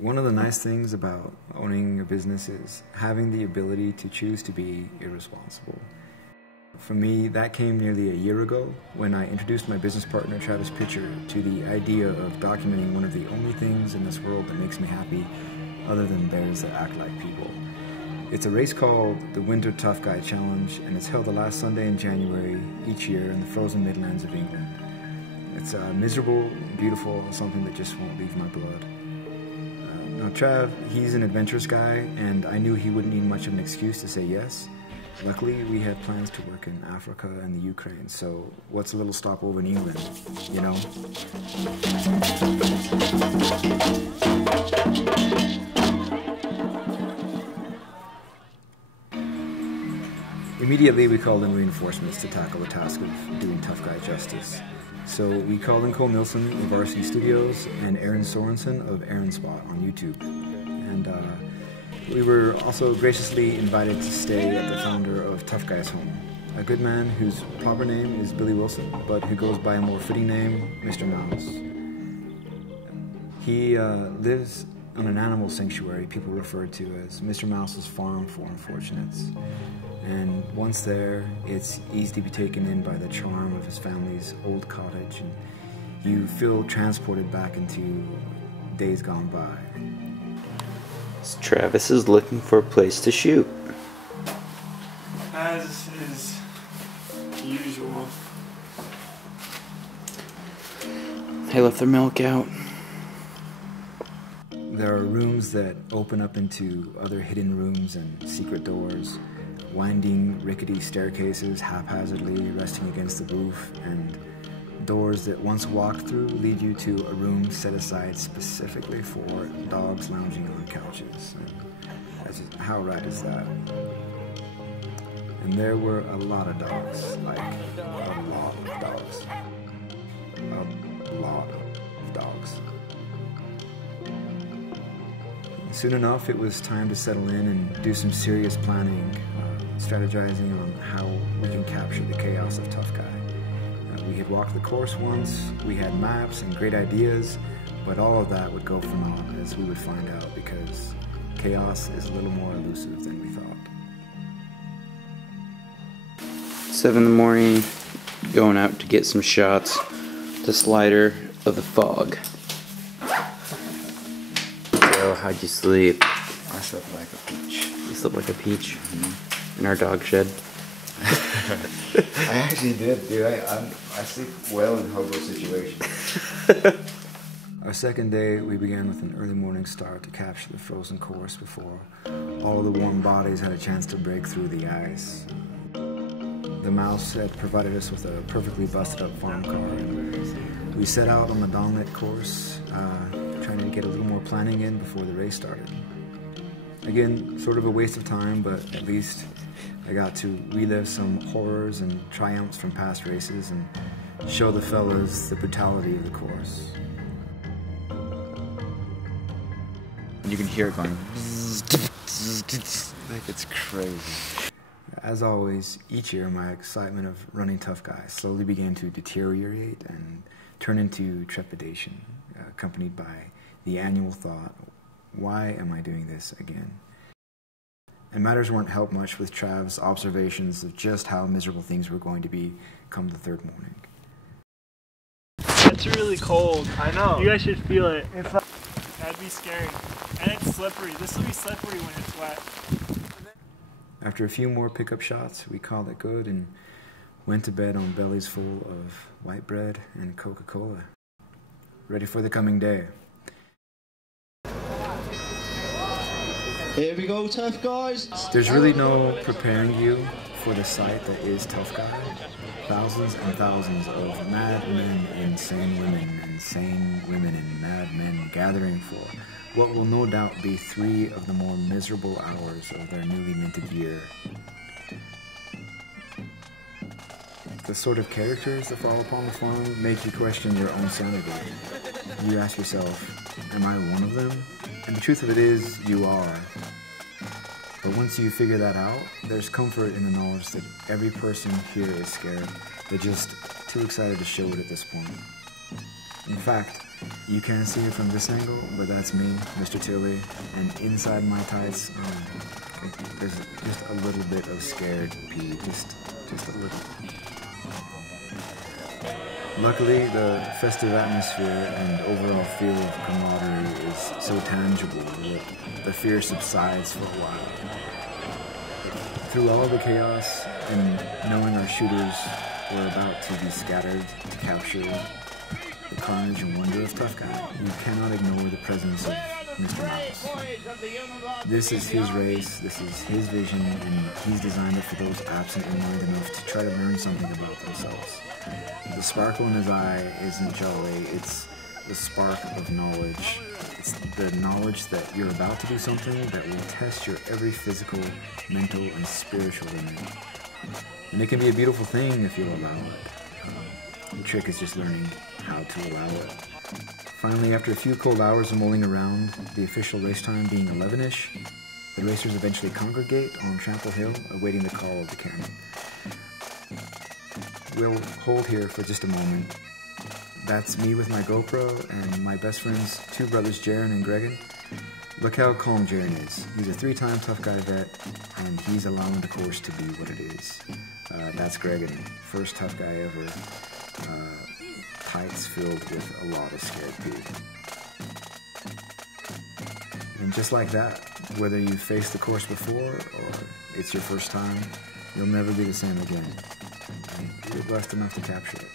One of the nice things about owning a business is having the ability to choose to be irresponsible. For me, that came nearly a year ago when I introduced my business partner Travis Pitcher to the idea of documenting one of the only things in this world that makes me happy other than bears that act like people. It's a race called the Winter Tough Guy Challenge, and it's held the last Sunday in January each year in the frozen Midlands of England. It's miserable, beautiful, something that just won't leave my blood. Now Trav, he's an adventurous guy, and I knew he wouldn't need much of an excuse to say yes. Luckily, we had plans to work in Africa and the Ukraine, so what's a little stopover in England, you know? Immediately, we called in reinforcements to tackle the task of doing Tough Guy justice. So we called in Cole Nielsen of Varsity Studios and Aaron Sorenson of Aaron Spot on YouTube. And we were also graciously invited to stay at the founder of Tough Guy's home, a good man whose proper name is Billy Wilson, but who goes by a more fitting name, Mr. Mouse. He lives on an animal sanctuary people refer to as Mr. Mouse's Farm for Unfortunates. And once there, it's easy to be taken in by the charm of his family's old cottage, and you feel transported back into days gone by. Travis is looking for a place to shoot. As is usual. They left their milk out. There are rooms that open up into other hidden rooms and secret doors, winding, rickety staircases haphazardly resting against the roof, and doors that once walked through lead you to a room set aside specifically for dogs lounging on couches. How rad is that? And there were a lot of dogs, like a lot of dogs. A lot of dogs. Soon enough, it was time to settle in and do some serious planning, strategizing on how we can capture the chaos of Tough Guy. We had walked the course once, we had maps and great ideas, but all of that would go for naught, as we would find out, because chaos is a little more elusive than we thought. 7 in the morning, going out to get some shots to Slider of the fog. So, how'd you sleep? I slept like a peach. You slept like a peach? In our dog shed? I actually did, dude. I sleep well in hobo situations. Our second day, we began with an early morning start to capture the frozen course before all of the warm bodies had a chance to break through the ice. The Mouse had provided us with a perfectly busted up farm car, and we set out on the dawnlit course, trying to get a little more planning in before the race started. Again, sort of a waste of time, but at least I got to relive some horrors and triumphs from past races and show the fellas the brutality of the course. You can hear it going like it's crazy. As always, each year my excitement of running Tough Guy slowly began to deteriorate and turn into trepidation, accompanied by the annual thought, why am I doing this again? And matters weren't helped much with Trav's observations of just how miserable things were going to be come the third morning. It's really cold. I know. You guys should feel it. It's like, that'd be scary. And it's slippery. This will be slippery when it's wet. After a few more pickup shots, we called it good and went to bed on bellies full of white bread and Coca-Cola, ready for the coming day. Here we go, Tough Guys. There's really no preparing you for the sight that is Tough Guy. Thousands and thousands of mad men and sane women and mad men gathering for what will no doubt be 3 of the more miserable hours of their newly minted year. The sort of characters that fall upon the farm make you question your own sanity. You ask yourself, am I one of them? And the truth of it is, you are. But once you figure that out, there's comfort in the knowledge that every person here is scared. They're just too excited to show it at this point. In fact, You can't see it from this angle, but that's me, Mr. Tilly, and inside my tights, there's just a little bit of scared pee, just a little. Luckily, the festive atmosphere and overall feel of camaraderie is so tangible that the fear subsides for a while. Through all the chaos and knowing our shooters were about to be scattered to capture the carnage and wonder of Tough Guy, you cannot ignore the presence of Mr. Mouse. This is his race, this is his vision, and he's designed it for those absent in mind enough to try to learn something about themselves. The sparkle in his eye isn't jolly, it's the spark of knowledge. It's the knowledge that you're about to do something that will test your every physical, mental, and spiritual limit. And it can be a beautiful thing if you'll allow it. The trick is just learning how to allow it. Finally, after a few cold hours of mulling around, the official race time being 11-ish, the racers eventually congregate on Trample Hill, awaiting the call of the Canon. We'll hold here for just a moment. That's me with my GoPro and my best friends, two brothers, Jaren and Gregan. Look how calm Jaren is. He's a 3-time Tough Guy vet, and he's allowing the course to be what it is. That's Gregan, first Tough Guy ever. Tights filled with a lot of scared pee. And just like that, whether you faced the course before or it's your first time, you'll never be the same again. And you're blessed enough to capture it.